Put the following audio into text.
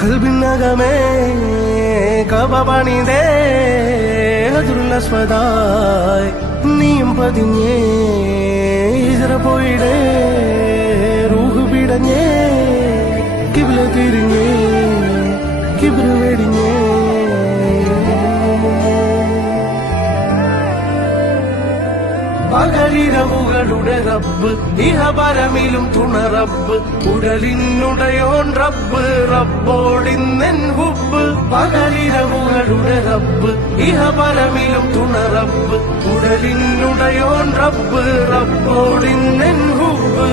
കൽബിനകമേ കബപണിതേ ഹജറുൽ നീയും പതിഞ്ഞേ ഹിജറ പോയിടേ റൂഹ് പിടഞ്ഞേ കിബ്ല തിരിഞ്ഞേ കിബ്ര വെടിഞ്ഞേ പകലിരവുകളുടെ റബ്ബ് ഇഹപരമിലും തുണ റബ്ബ് ഉടലിനുടയോൻ റബ്ബ് റബ്ബോടിന്നെൻ ഹുബ്ബ് പകലിരവുകളുടെ റബ്ബ് ഇഹപരമിലും തുണ റബ്ബ് ഉടലിനുടയോൻ റബ്ബ് റബ്ബോടിന്നെൻ ഹുബ്ബ്